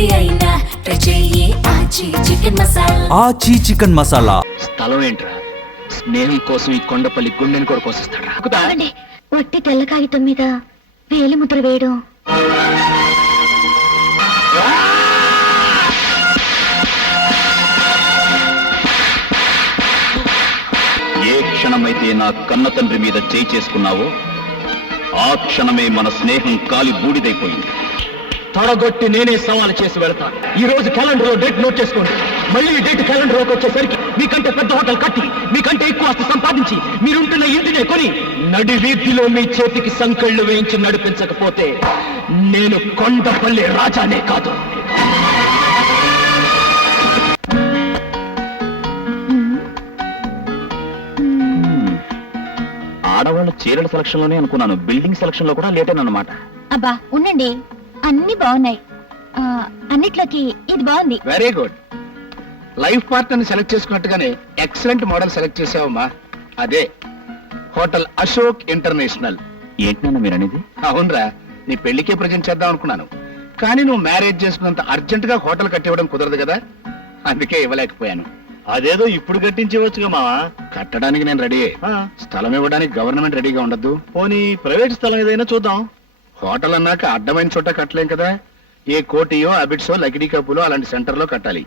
ఏది అయినా ట్రై చెయ్యి ఆచి చికెన్ మసాలా. ఆచి చికెన్ మసాలా. స్థలం ఏంట్రా? స్నేహం కోసం ఈ కొండపల్లి గుండెని కూడా కోసిస్తాడా? ఒట్టి తెల్ల కాగితం మీద వేలి ముద్ర వేయడం. ఏ క్షణమైతే నా కన్న తండ్రి మీద చేయి చేసుకున్నావో ఆ క్షణమే మన స్నేహం కాలి బూడిదైపోయింది. తొడగొట్టి నేనే సవాలు చేసి వెళ్తాను. ఈ రోజు క్యాలెండర్ లో డేట్ నోట్ చేసుకోండి. మళ్ళీ ఈ డేట్ క్యాలెండర్ లోకి వచ్చేసరికి మీకంటే పెద్ద హోటల్ కట్టి మీకంటే ఎక్కువ ఆస్తి సంపాదించి మీరుంటున్న ఇంటినే కొని నడి వీధిలో మీ చేతికి సంకెళ్ళు వేయించి నడిపించకపోతే నేను కొండపల్లి రాజానే కాదు. ఆడవాళ్ళ చీరల సెలక్షన్ లోనే అనుకున్నాను, బిల్డింగ్ సెలక్షన్ లో కూడా లేట్ అన్నమాట. అబ్బా ఉండండి, అన్ని బాగున్నాయి. అన్నిట్లోకి ఇది బాగుంది. Very good. Life partner select చేసుకున్నట్టుగానే ఎక్సలెంట్ మోడల్ సెలెక్ట్ చేసావమ్మా. అదే హోటల్ అశోక్ ఇంటర్నేషనల్. ఏంటన్నా మీరు అనేది? అవునరా, నీ పెళ్లికే ప్రజెంట్ చేద్దాం అనుకున్నాను, కానీ నువ్వు మ్యారేజ్ చేసుకున్నంత అర్జెంట్ గా హోటల్ కట్టివ్వడం కుదరదు కదా, అందుకే ఇవ్వలేకపోయాను. అదేదో ఇప్పుడు కట్టించవచ్చుగా మావా. కట్టడానికి నేను రెడీ. స్థలం ఇవ్వడానికి గవర్నమెంట్ రెడీగా ఉండద్దు. పోనీ ప్రైవేట్ స్థలం ఏదైనా చూద్దాం. హోటల్ అన్నాక అడ్డమైన చోట కట్టలేం కదా. ఏ కోటియో అబిడ్సో లకిడీ కప్పులో అలాంటి సెంటర్ లో కట్టాలి.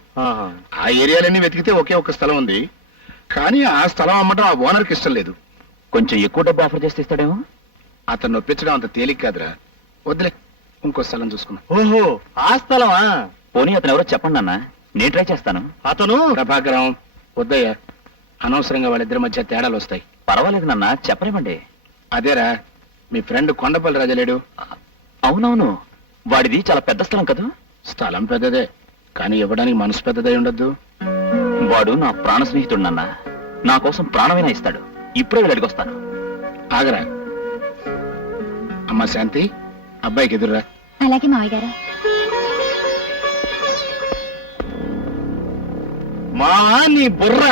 ఆ ఏరియాలన్నీ వెతికితే ఒకే ఒక స్థలం ఉంది, కానీ ఆ స్థలం అమ్మటం ఆ ఓనర్ కి ఇష్టం లేదు. కొంచెం ఎక్కువ డబ్బు ఆఫర్ చేస్తే ఇస్తాడేమో. అతను ఒప్పించడం అంత తేలిక కాదురా, వద్దులే, ఇంకో స్థలం చూసుకున్నా. ఓహో, ఆ స్థలమా? పోనీ అతను ఎవరో చెప్పండి అన్న, నేను ట్రై చేస్తాను. అతను ప్రభాకరం. వద్దయ్యా, అనవసరంగా వాళ్ళిద్దరి మధ్య తేడాలు వస్తాయి. పర్వాలేదు నాన్న, చెప్పనివ్వండి. అదేరా, మీ ఫ్రెండ్ కొండపల్లి రాజా లేడు? అవునవును, వాడిది చాలా పెద్ద స్థలం కదా. స్థలం పెద్దదే, కానీ ఇవ్వడానికి మనసు పెద్దదై ఉండద్దు. వాడు నా ప్రాణ స్నేహితుడు నాన్న, నా కోసం ప్రాణమైనా ఇస్తాడు. ఇప్పుడే వెళ్ళి అడిగొస్తాను. ఆగరా. అమ్మా శాంతి, అబ్బాయికి ఎదురురా. అలాగే మావయ్య గారు. మా నీ బుర్ర.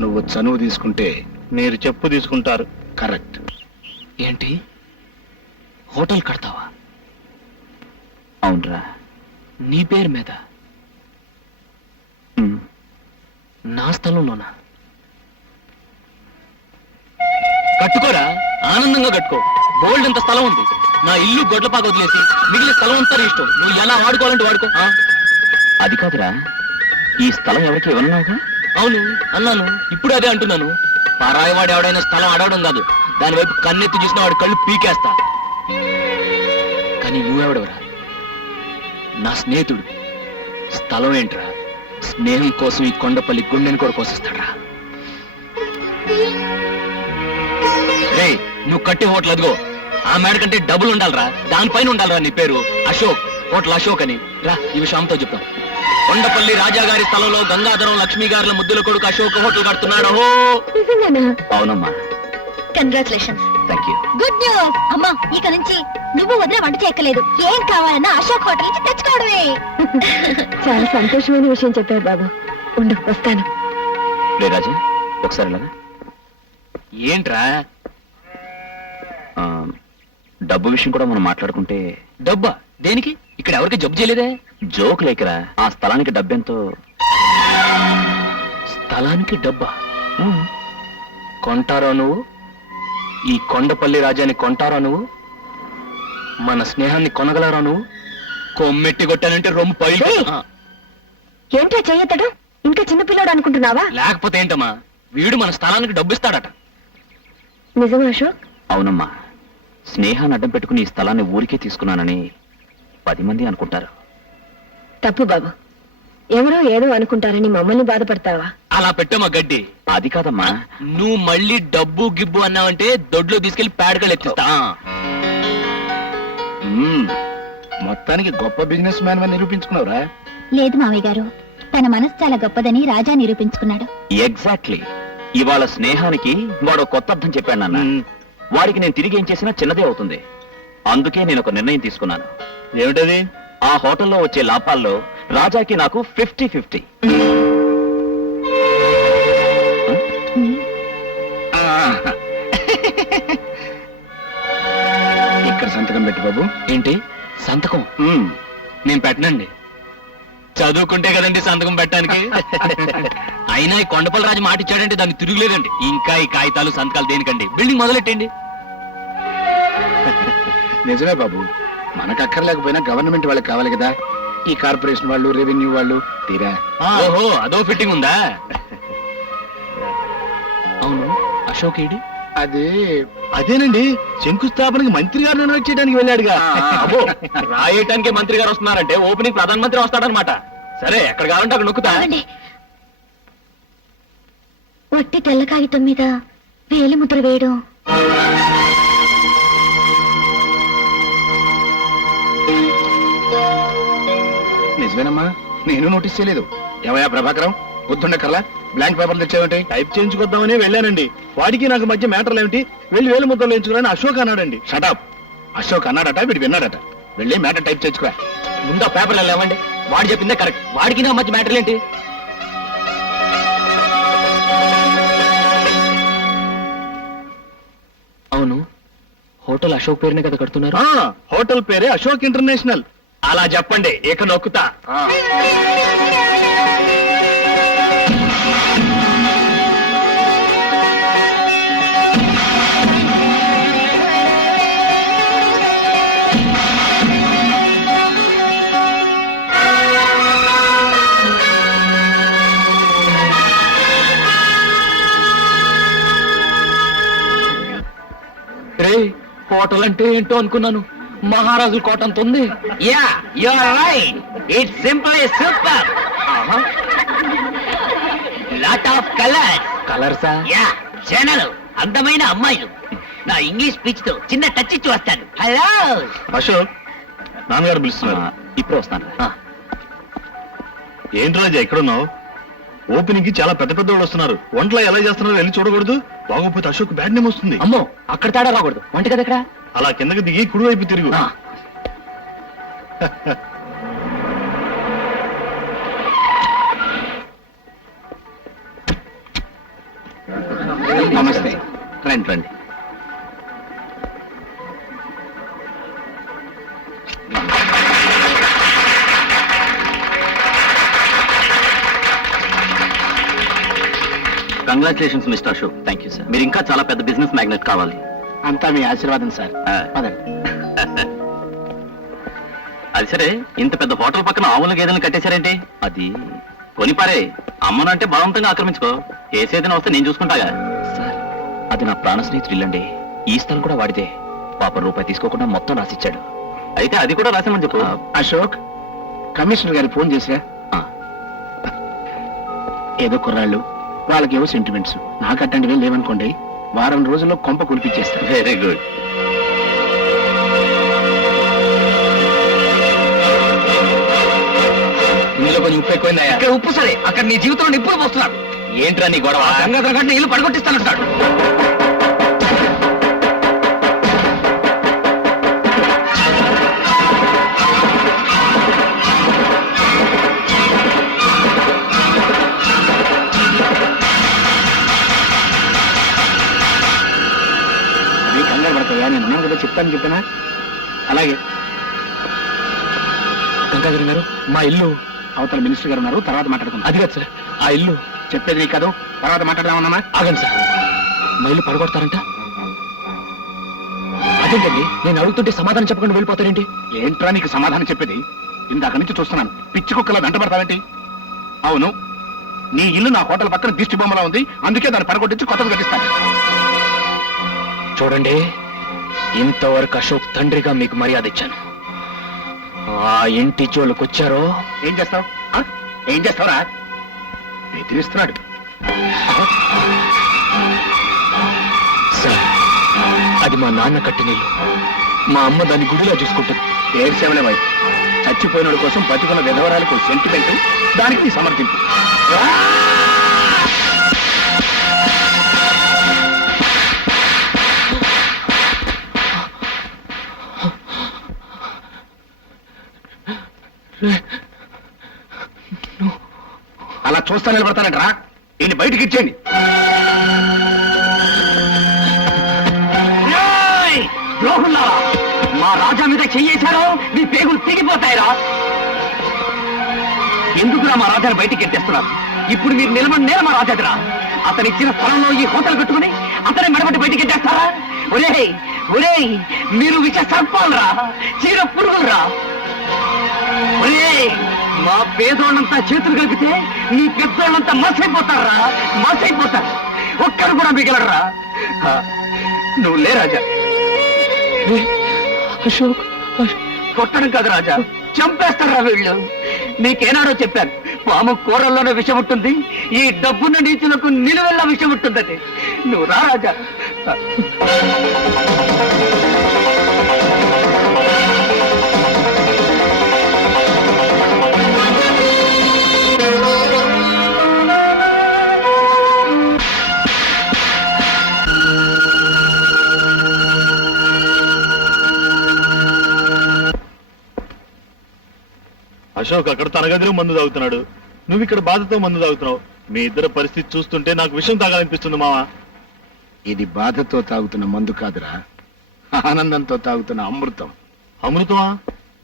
నువ్వు చనువు తీసుకుంటే మీరు చెప్పు తీసుకుంటారు. కరెక్ట్. ఏంటి, హోటల్ కడతావా? అవునరా. నీ పేరు మీద? నా స్థలంలోనా? కట్టుకోరా, ఆనందంగా కట్టుకో. బోల్డ్ అంత స్థలం ఉంది. నా ఇల్లు గొడ్లపాక వదిలేసి మిగిలిన స్థలం అంతా ఇష్టం. నువ్వు ఎలా వాడుకోవాలంటే వాడుకో. అది కాదురా, ఈ స్థలం ఎవరికి ఇవ్వనున్నావుగా? అవును అన్నాను, ఇప్పుడు అదే అంటున్నాను. పరాయివాడు ఎవడైనా స్థలం అడగడం కాదు, దాని వైపు కన్నెత్తి చూసిన వాడి కళ్ళు పీకేస్తా. కానీ నువ్వెవడవరా? నా స్నేహితుడు. స్థలం ఏంట్రా? స్నేహం కోసం ఈ కొండపల్లి గుండెని కూడా కోసిస్తాడ్రా. రే, నువ్వు కట్టే హోటల్ అదిగో, ఆ మేడ కంటే డబ్బులు ఉండాలరా, దానిపైన ఉండాలరా నీ పేరు. అశోక్, హోటల్ అశోక్ అని. రా, ఈ విషయం ఆమెతో చెప్తాం. కొండపల్లి రాజా గారి స్థలంలో గంగాధరం లక్ష్మీ గారుల ముద్దుల కొడుకు అశోక్ హోటల్ కడుతున్నాడు. అవునమ్మా. Congratulations. Thank you. Good news. అమ్మా, ఇక నుంచి నువ్వు వదిలే వంట చేయక్కలేదు. ఏం కావాలన్నా అశోక్ హోటల్ నుంచి తెచ్చుకోవడమే. చాలా సంతోషమైన విషయం చెప్పారు బాబు. ఉండు, వస్తాను. రే రాజా, ఒకసారి ఇలాగా. ఏంట్రా? డబ్బు విషయం కూడా మనం మాట్లాడుకుంటే. డబ్బా? దేనికి? ఇక్కడ ఎవరికి జబ్బు చేయలేదే. జోక్ లేకరా, ఆ స్థలానికి డబ్బెంతో. స్థలానికి డబ్బా? కొంటారా నువ్వు? ఈ కొండపల్లి రాజాని కొంటారా నువ్వు? మన స్నేహాన్ని కొనగలరా నువ్వు? కొమ్మెట్టి కొట్టానంటే రొమ్ము పై. ఏంటో చెయ్యతడు? ఇంకా చిన్నపిల్లాడు అనుకుంటున్నావా? లేకపోతే ఏంటమ్మా, వీడు మన స్థలానికి డబ్బు ఇస్తాడట. నిజమా అశోక్? అవునమ్మా, స్నేహాన్ని అడ్డం పెట్టుకుని ఈ స్థలాన్ని ఊరికే తీసుకున్నానని 10 మంది అనుకుంటారు. తప్పు బాబు, ఎవరో ఏదో అనుకుంటారని మమ్మల్ని బాధపడతావా? అలా పెట్టమ్మా గడ్డి. అది కాదమ్మా. నువ్వు మళ్ళీ డబ్బు గిబ్బు అన్నావంటే దొడ్లో తీసుకెళ్లి పేడకలు ఎత్తిస్తా. మొత్తానికి గొప్ప బిజినెస్ మ్యాన్ అని నిరూపించుకున్నావురా. లేదు మావయ్య గారు, తన మనసు చాలా గొప్పదని రాజా నిరూపించుకున్నాడు. ఎగ్జాక్ట్లీ. ఇవాళ స్నేహానికి వాడు కొత్త అర్థం చెప్పాడు నాన్న. వాడికి నేను తిరిగి ఏం చేసినా చిన్నదే అవుతుంది. అందుకే నేను ఒక నిర్ణయం తీసుకున్నాను. ఏమిటది? ఆ హోటల్లో వచ్చే లాభాల్లో రాజాకి నాకు 50-50. ఇక్కడ సంతకం పెట్టు బాబు. ఏంటి సంతకం? నేను పెట్టనండి. చదువుకుంటే కదండి సంతకం పెట్టడానికి. అయినా ఈ కొండపల్లి రాజు మాట ఇచ్చాడంటే దాన్ని తిరుగులేదండి. ఇంకా ఈ కాగితాలు సంతకాలు దేనికండి? బిల్డింగ్ మొదలెట్టండి. నిజమే బాబు, మనకు అక్కర్లేకపోయినా గవర్నమెంట్ వాళ్ళకి కావాలి కదా. ఈ కార్పొరేషన్ వాళ్ళు, రెవెన్యూ వాళ్ళు తీరా. ఓహో, అదో ఫిట్టింగ్ ఉందా? అవును, అశోక్ ఏడి? అదేనండి, శంకుస్థాపనకి మంత్రి గారు ఇన్వైట్ చేయడానికి వెళ్ళాడుగా. అబ్బో, రాయటానికి మంత్రి గారు వస్తున్నారంటే ఓపెనింగ్ ప్రధానమంత్రి వస్తాడనమాట. సరే, ఎక్కడ కావాలంటే అక్కడ నొక్కుతా. ఆగండి. వట్టి తెల్ల కాగితం మీద వేలి ముద్ర వేయడం నిజమేనమ్మా, నేను నోటీస్ చేయలేదు. ఏమయ్యా ప్రభాకరం, బుద్ధుండ కల్లా బ్లాంక్ పేపర్లు తెచ్చావేంటి? టైప్ చేయించుకొద్దామని వెళ్ళానండి. వాడికి నాకు మధ్య మ్యాటర్లు ఏమిటి? వెళ్ళి వేలు ముద్దలు వేయించుకుని అశోక్ అన్నాడండి. షటప్. అశోక్ అన్నాడట, వీడు విన్నాడట. వెళ్ళి మ్యాటర్ టైప్ చేసుకో. ముందు పేపర్లు లేవండి. వాడు చెప్పిందే కరెక్ట్. వాడికి నా మధ్య మ్యాటర్ ఏంటి? అవును, హోటల్ అశోక్ పేరునే కదా కడుతున్నారు? హోటల్ పేరే అశోక్ ఇంటర్నేషనల్. అలా చెప్పండి, ఇక నొక్కుతా. హోటల్ అంటే ఏంటో అనుకున్నాను. మహారాజుల కోట అంత ఉంది. Yeah, you are right. It's simple super. Lot of colours. కలర్సా? యా, జనలు, అందమైన అమ్మాయిలు. నా ఇంగ్లీష్ స్పీచ్ తో చిన్న టచ్ ఇచ్చి వస్తాను. హలో అశోక్, నాన్నగారు పిలుస్తున్నారు. ఇప్పుడు వస్తాను. ఏంటి రాజా ఎక్కడున్నావు? ఓపెనింగ్ కి చాలా పెద్ద పెద్ద వాళ్ళు వస్తున్నారు. వంటలో ఎలా చేస్తున్నారో వెళ్ళి చూడకూడదు. బాగోపోతే అశోక్ బ్యాడ్ నేమ్ వస్తుంది. అమ్మో, అక్కడ తేడా రాకూడదు. వంట కదా ఎక్కడ? అలా కిందకి దిగి కుడివైపు తిరుగు. నమస్తే. రండి రండి. Congratulations mister Ashok. Thank you sir. మీరు ఇంకా చాలా పెద్ద బిజినెస్ మ్యాగ్నెట్ కావాలి. అంతా మీ ఆశీర్వాదం సార్. పదండి. అది సరే, ఇంత పెద్ద హోటల్ పక్కన ఆవుల గేదెలను కట్టేశారేంటి? అది కొనిపారే. అమ్మనంటే బలవంతంగా ఆక్రమించుకో. కేసేదైనా వస్తే నేను చూసుకుంటాగా. సార్, అది నా ప్రాణ స్నేహితుడు ఇల్లండి. ఈ స్థలం కూడా వాడితే. పాప రూపాయి తీసుకోకుండా మొత్తం రాసిచ్చాడు. అయితే అది కూడా రాసామని చెప్పు. అశోక్, కమిషనర్ గారికి ఫోన్ చేసిరా. ఏదో కుర్రాళ్ళు, వాళ్ళకేవో సెంటిమెంట్స్. నాకు అట్లాంటివి లేవనుకోండి, వారం రోజుల్లో కొంప కులిపించేస్తాను. Very good. ఇందులో కొంచెం ఉప్పు ఎక్కువైందయ్యా. ఇక్కడ ఉప్పు సరే, అక్కడ నీ జీవితంలో నిప్పులు పోస్తున్నాడు. ఏంట్రా నీ గొడవ? గంగాధర గంట ఇల్లు పడగొట్టిస్తానంటాడు. అది కంగారు పడతాయా? నేను ఉన్నాను కదా, చెప్తాను చెప్పానా? అలాగే. గంగాధర్ గారు, మా ఇల్లు అవతల మినిస్టర్ గారు ఉన్నారు, తర్వాత మాట్లాడుకుందాం. అది కాదు సార్, ఆ ఇల్లు. చెప్పేది నీ కాదు, తర్వాత మాట్లాడదామన్నా. ఆగండి సార్, మా ఇల్లు పడగొడతారంట. అదేంటండి, నేను అడుగుతుంటే సమాధానం చెప్పకుండా వెళ్ళిపోతారేంటి? ఏంట్రా నీకు సమాధానం చెప్పేది? ఇందాక నుంచి చూస్తున్నాను, పిచ్చి కుక్కలా వెంటబడతావేంటి? అవును, నీ ఇల్లు నా హోటల్ పక్కన దిష్టి బొమ్మలా ఉంది, అందుకే దాన్ని పడగొట్టించి కొత్తది కట్టిస్తాను. చూడండి, ఇంతవరకు అశోక్ తండ్రిగా మీకు మర్యాద ఇచ్చాను. ఆ ఇంటి జోలికొచ్చారో ఏం చేస్తావు? ఏం చేస్తావురా? బెదిరిస్తున్నాడు. సార్, అది మా నాన్న కట్టిన ఇల్లు. మా అమ్మ దాన్ని గుడిలో చూసుకుంటుంది. ఏడ్సేవలే వై, చచ్చిపోయినోడి కోసం బతుకున్న విధవరాలకు సెంటిమెంట్, దానికి సమర్థింపు. అలా చూస్తా నిలబడతానంటరా? ఈయన బయటికి ఇచ్చేయండి. ద్రోహుల్లా, మా రాజా మీద చెయ్యేశారో నీ పేగులు తెగిపోతాయిరా. ఎందుకురా మా రాజాని బయటికి ఎత్తేస్తున్నారు? ఇప్పుడు మీరు నిలబడి మా రాజాదిరా. అతను ఇచ్చిన స్థలంలో ఈ హోటల్ కట్టుకుని అతనే మెడబట్టి బయటికి ఎత్తేస్తారా? ఒరేయ్ ఒరేయ్, మీరు విష సర్పాలరా, చీర పురుగులరా. ఒరేయ్, మా పేదోళ్ళంతా చేతులు కలిపితే మీ పెద్దోళ్ళంతా మసైపోతారా, మసైపోతారు. ఒక్కరు కూడా మిగలరా. నువ్వు లే రాజా. అశోక్, కొట్టడం కాదు రాజా, చంపేస్తారా వీళ్ళు. నీకేనాడో చెప్పాను, పాము కూరల్లోనే విషం ఉంటుంది, ఈ డబ్బున్న నీచులకు నిలువెల్లా విషం ఉంటుందని. నువ్వు రా రాజా. అశోక్ అక్కడ తన గదిలో మందు తాగుతున్నాడు, నువ్వు ఇక్కడ బాధతో మందు తాగుతున్నావు. మీ ఇద్దరు పరిస్థితి చూస్తుంటే నాకు విషయం తాగాలనిపిస్తుంది మావా. ఇది బాధతో తాగుతున్న మందు కాదురా, ఆనందంతో తాగుతున్న అమృతం. అమృతమా?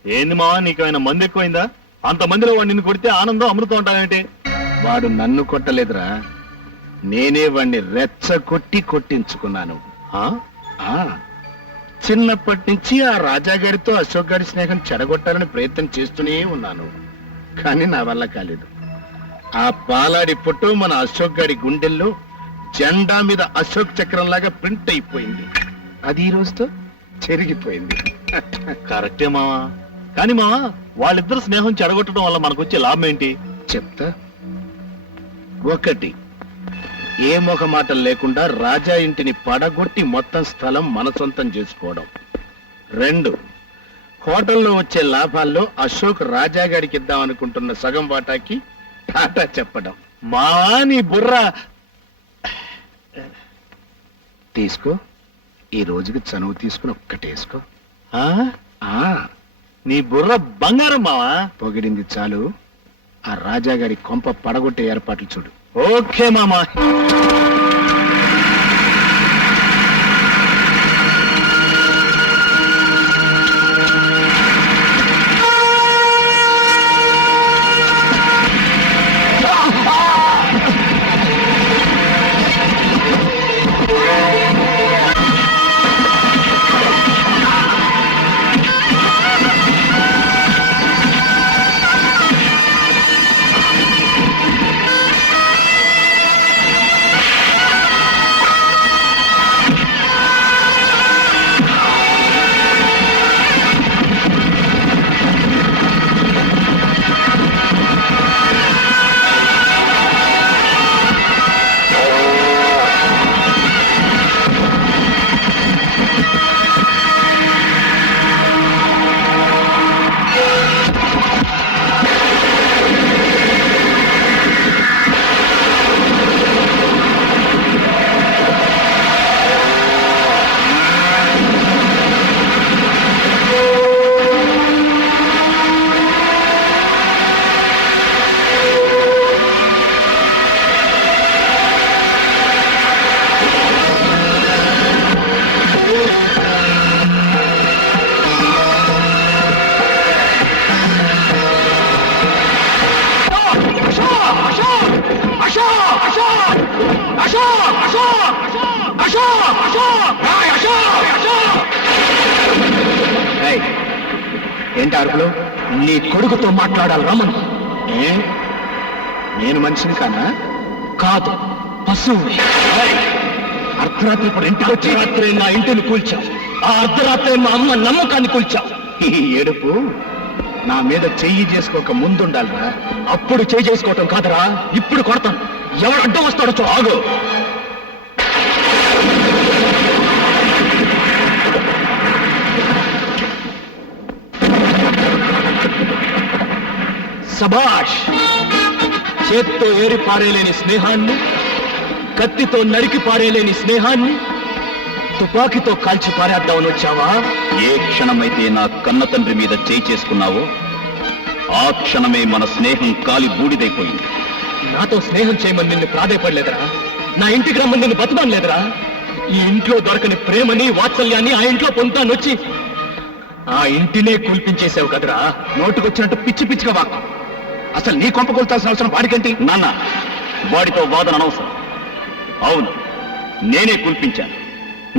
ఏంది మావా, నీకేమైనా మందు ఎక్కువైందా? అంతమందిలో వాడు నిన్ను కొడితే ఆనందం అమృతం అంటావేంటి? వాడు నన్ను కొట్టలేదురా, నేనే వాణ్ణి రెచ్చగొట్టి కొట్టించుకున్నాను. ఆ? ఆ చిన్నప్పటి నుంచి ఆ రాజా గారితో అశోక్ గారి స్నేహం చెడగొట్టాలని ప్రయత్నం చేస్తూనే ఉన్నాను, కానీ నా వల్ల కాలేదు. ఆ పాలాడి ఫోటో మన అశోక్ గారి గుండెల్లో జెండా మీద అశోక్ చక్రం లాగా ప్రింట్ అయిపోయింది. అది ఈ రోజుతో చెరిగిపోయింది. కరెక్టే మావా, కానీ మావా వాళ్ళిద్దరు స్నేహం చెడగొట్టడం వల్ల మనకొచ్చే లాభం ఏంటి? చెప్తా. ఒకటి, ఏ మొహమాటం లేకుండా రాజా ఇంటిని పడగొట్టి మొత్తం స్థలం మన సొంతం చేసుకోవడం. రెండు, హోటల్లో వచ్చే లాభాల్లో అశోక్ రాజా గారికి ఇద్దాం అనుకుంటున్న సగం వాటాకి టాటా చెప్పడం. మావా నీ బుర్ర. తీసుకో, ఈ రోజుకి చనువు తీసుకుని ఒక్కటేసుకో. ఆ? ఆ నీ బుర్ర బంగారం మావా. పొగిడింది చాలు, ఆ రాజా గారి కొంప పడగొట్టే ఏర్పాట్లు చూడు. ఓకే మామా. ఏంటి అరుపులు? నీ కొడుకుతో మాట్లాడాలి రమణ. ఏ నేను మనిషిని కానా? కాదు, పశువు. అర్ధరాత్రి ఇప్పుడు ఇంటికి వచ్చి రాత్రి నా ఇంటిని కూల్చావు, ఆ అర్ధరాత్రి మా అమ్మ నమ్మకాన్ని కూల్చావు. ఈ ఏడుపు నా మీద చెయ్యి చేసుకోక ముందుండాలిరా. అప్పుడు చేయి చేసుకోవటం కాదురా, ఇప్పుడు కొడతాను. ఎవరు అడ్డం వస్తాడో చూ. ఆగు. సభాష్. చేత్తో ఏరి పారేలేని స్నేహాన్ని, కత్తితో నరికి పారేలేని స్నేహాన్ని తుపాకీతో కాల్చి పారేద్దామని వచ్చావా? ఏ క్షణమైతే నా కన్న తండ్రి మీద చేయి చేసుకున్నావో ఆ క్షణమే మన స్నేహం కాలి బూడిదైపోయింది. నాతో స్నేహం చేయమని నిన్ను ప్రాధేయపడలేదురా, నా ఇంటికి రమ్మని నిన్ను బతమానలేదురా. ఈ ఇంట్లో దొరకని ప్రేమని వాత్సల్యాన్ని ఆ ఇంట్లో అసలు నీ కొంప కొల్తాల్సిన అవసరం వాడికేంటి? నాన్న వాడితో వాదన అనవసరం. అవును, నేనే కుల్పించాను.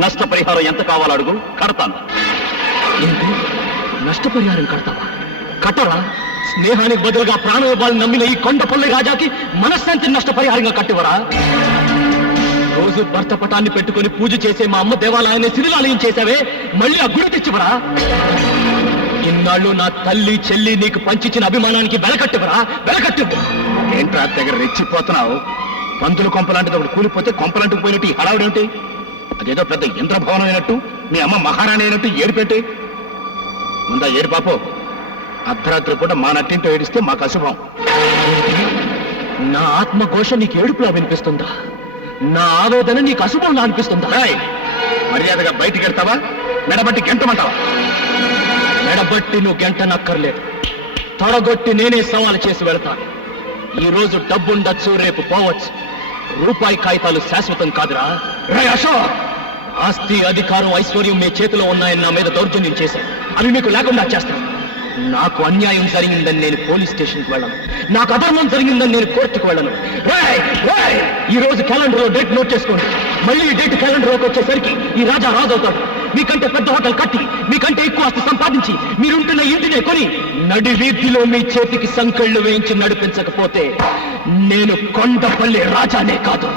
నష్టపరిహారం ఎంత కావాలో అడుగు, కడతాను. ఏంటి నష్టపరిహారం కడతావా? కట్టరా? స్నేహానికి బదులుగా ప్రాణోపాలను నమ్మిన ఈ కొండపల్లి రాజాకి మనశ్శాంతిని నష్టపరిహారంగా కట్టివరా? రోజు భర్త పటాన్ని పెట్టుకుని పూజ చేసే మా అమ్మ దేవాలయాన్ని శిథిలాలయం చేశావే, మళ్ళీ ఆ గుడి తెచ్చివరా? ఇన్నాళ్ళు నా తల్లి చెల్లి నీకు పంచిచ్చిన అభిమానానికి వెలకట్టివరా? వెలకట్టివు. ఏంట్రా దగ్గర రెచ్చిపోతున్నావు? పంతులు కొంపలాంటిది ఒకటి కూలిపోతే కొంపలాంటికి పోయినట్టు ఈ హడావుడేంటి? అదేదో పెద్ద ఇంద్రభవనం అయినట్టు, మీ అమ్మ మహారాణి అయినట్టు ఏడిపెట్టి ముందా ఏడు పాపో. అర్ధరాత్రి కూడా మా నట్టింటో ఏడిస్తే మాకు అశుభం. నా ఆత్మఘోష నీకు ఏడుపులా వినిపిస్తుందా? నా ఆవేదన నీకు అశుభంలా అనిపిస్తుందా? రాయ్, మర్యాదగా బయటికి వెళ్తావా, మెడబట్టి గెంటమంటావా? మెడబట్టి నువ్వు గంట నక్కర్లేదు. తొడగొట్టి నేనే సవాలు చేసి వెళ్తాను. ఈ రోజు డబ్బుండొచ్చు, రేపు పోవచ్చు. రూపాయి కాగితాలు శాశ్వతం కాదురా. రాయ్ అశోక్, ఆస్తి, అధికారం, ఐశ్వర్యం మీ చేతిలో ఉన్నాయని నా మీద దౌర్జన్యం చేశాను. అవి మీకు లేకుండా చేస్తాను. నాకు అన్యాయం జరిగిందని నేను పోలీస్ స్టేషన్కి వెళ్ళను. నాకు అధర్మం జరిగిందని నేను కోర్టుకు వెళ్ళను. ఈ రోజు క్యాలెండర్లో డేట్ నోట్ చేసుకోండి. మళ్ళీ ఈ డేట్ క్యాలెండర్లోకి వచ్చేసరికి ఈ రాజా రాజు అవుతాడు. మీకంటే పెద్ద హోటల్ కట్టి, మీకంటే ఎక్కువ ఆస్తి సంపాదించి, మీరుంటున్న ఇంటినే కొని నడి వీధిలో మీ చేతికి సంకెళ్ళు వేయించి నడిపించకపోతే నేను కొండపల్లి రాజానే కాదు.